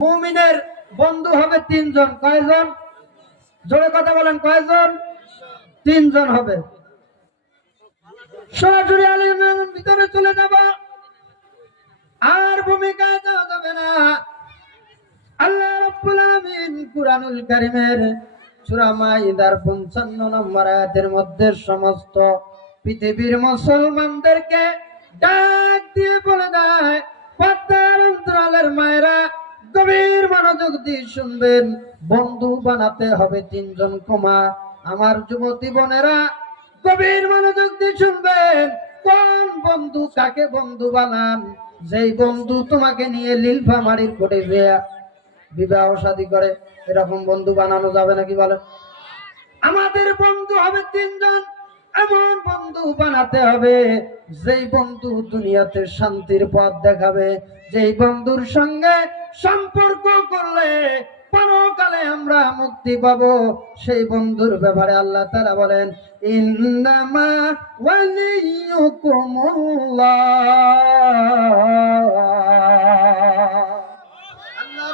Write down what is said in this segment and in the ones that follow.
মুমিনের বন্ধু হবে তিনজন, কয়জন? জোরে কথা বলেন, কয়জন? তিনজন হবে। সরাসরি আলিমের ভিতরে চলে যাব। আর ভূমিকায় যাওয়া যাবে না। আল্লাহ রাব্বুল আলামিন কুরআনুল কারীমের সূরা মাইদার 55 নম্বর আয়াতের মধ্যে সমস্ত পৃথিবীর মুসলমানদেরকে ডাক দিয়ে বলে দেয়, পদ্মার অন্তরালের মায়েরা গভীর মনোযোগ দিয়ে শুনবেন। বন্ধু বানাতে হবে তিনজন কমা। আমার যুবতী বোনেরা, গভীর মনোযোগ দিয়ে শুনবেন। কোন বন্ধু কাকে বন্ধু বানান? যেই বন্ধু তোমাকে নিয়ে লিলফা মারির কোটে বিবাহ শাদী করে, এরকম বন্ধু বানানো যাবে নাকি বলে? আমাদের বন্ধু হবে তিনজন। এমন বন্ধু বানাতে হবে, যেই বন্ধু দুনিয়াতে শান্তির পথ দেখাবে, যেই বন্ধুর সঙ্গে সম্পর্ক করলে পরকালে আমরা মুক্তি পাবো। সেই বন্ধুর ব্যাপারে আল্লাহ তাআলা বলেন, ইন্নামা আল্লাহ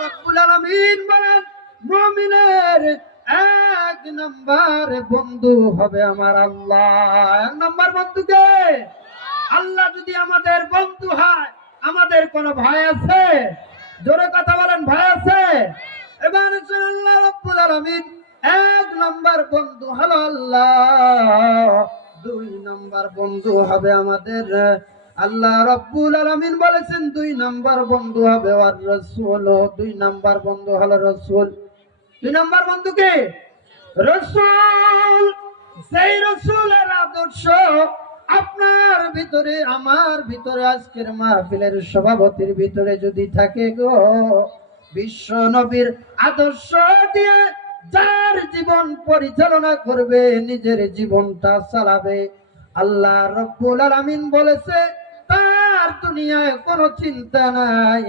রাব্বুল আলামিন বলেন, মুমিনের নাম্বার বন্ধু হবে আমার আল্লাহ। এক নাম্বার বন্ধুকে আল্লাহ যদি আমাদের বন্ধু হয়, আমাদের কোনো ভয় আছে? জোরে কথা বলেন, ভয় আছে? এবার আল্লাহ রাব্বুল আলামিন, এক নাম্বার বন্ধু হলো আল্লাহ। দুই নাম্বার বন্ধু হবে আমাদের আল্লাহ রাব্বুল আলামিন বলেছেন, দুই নাম্বার বন্ধু হবে আর রাসূল। দুই নাম্বার বন্ধু হলো রাসূল। দুই নাম্বার বন্ধু কে? রাসূল সেই রাসূলের আদর্শ আপনার ভিতরে, আমার ভিতরে, আজকের মাহফিলের সভাপতির ভিতরে যদি থাকে গো, বিশ্ব নবীর আদর্শ দিয়ে যার জীবন পরিচালনা করবে, নিজের জীবনটা চালাবে। আল্লাহ রব্বুল আলামিন বলেছে, তার দুনিয়ায় কোনো চিন্তা নাই।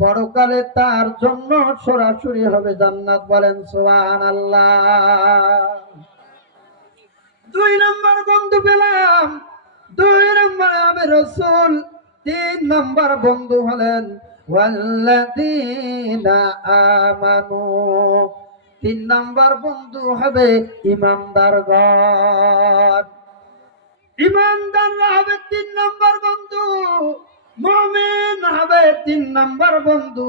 পরকালে তার জন্য সরাসরি হবে জান্নাত বলেন সুবহান আল্লাহ দুই নম্বর বন্ধু পেলাম, দুই নম্বর হবে রসুল, তিন নম্বর বন্ধু হলেন আমানু। তিন নম্বর বন্ধু হবে ইমানদার ইমানদারগণ ইমানদাররা হবে তিন নম্বর বন্ধু। মুমিন হবে তিন নম্বর বন্ধু।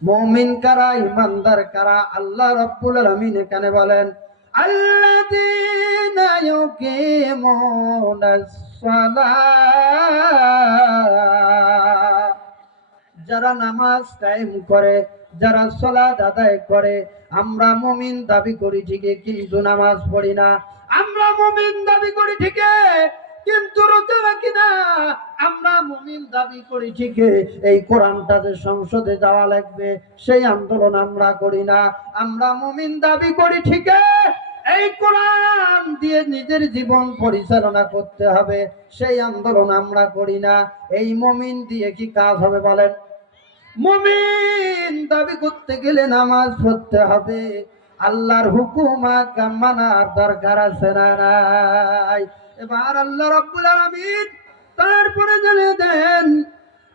মুমিন কারা, ইমানদার কারা? আল্লাহ রাব্বুল আলামিন এখানে বলেন ইউকিমুনাস সালাহ যারা নামাজ টাইম করে, যারা সলাত আদায় করে, আমরা মুমিন দাবি করি ঠিকই, কিন্তু নামাজ পড়ি না। আমরা মুমিন দাবি করি ঠিকই কিন্তু রোজা রাখি না। আমরা মুমিন দাবি করি ঠিকই, এই কোরআনটা যে সংসদে যাওয়া লাগবে, সেই আন্দোলন আমরা করি না। আমরা মুমিন দাবি করি ঠিকই, এই কোরআন দিয়ে নিজের জীবন পরিচালনা করতে হবে, সেই আন্দোলন আমরা করি না। এই মমিন দিয়ে কি কাজ হবে বলেন? মমিন দাবি করতে গেলে নামাজ পড়তে হবে। আল্লাহর হুকুম মানার দরকার আছে না নাই। এবার আল্লাহ রাব্বুল আলামিন তারপরে জানিয়ে দেন,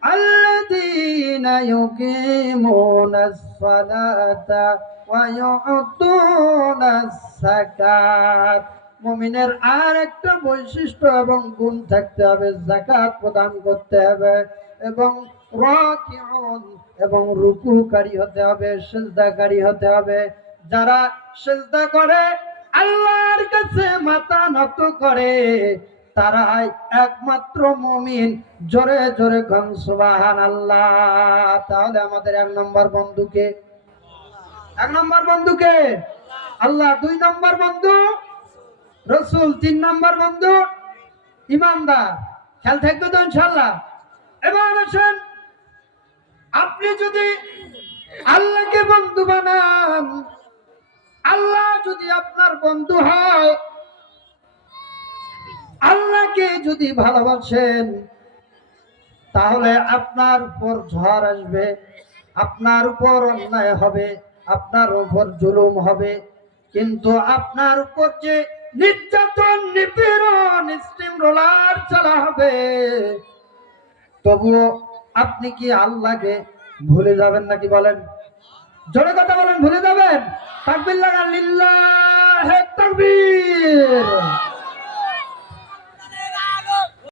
আল্লাযীনা ইউকিমুনাস সালাতা ওয়া ইউতুনাস যাকাত মুমিনের আর একটা বৈশিষ্ট্য এবং গুণ থাকতে হবে, যাকাত প্রদান করতে হবে এবং এবং রুকুকারী হতে হবে, সিজদাকারী হতে হবে। যারা সিজদা করে আল্লাহর কাছে মাথা নত করে, তারাই একমাত্র মুমিন। জোরে জোরে গন সুবাহান আল্লাহ তাহলে আমাদের এক নম্বর বন্ধুকে, এক নম্বর বন্ধুকে, আল্লাহ দুই নম্বর বন্ধু, রসুল তিন নম্বর বন্ধু, ইমানদার। খেয়াল থাকবে তো ইনশাল্লাহ এবার আসেন, আপনি যদি আল্লাহকে বন্ধু বানান যদি আপনার বন্ধু হয়, আল্লাহকে যদি ভালোবাসেন, তাহলে আপনার উপর ঝড় আসবে, আপনার উপর অন্যায় হবে, আপনার উপর জুলুম হবে। কিন্তু আপনার উপর যে নির্যাতন, নিপীড়ন, স্টিম রোলার চালা হবে, তবুও আপনি কি আল্লাহকে ভুলে যাবেন নাকি বলেন? জোরে কথা বলেন ভুলে যাবেন? তাকবির লাগান লিল্লাহ তাকবির।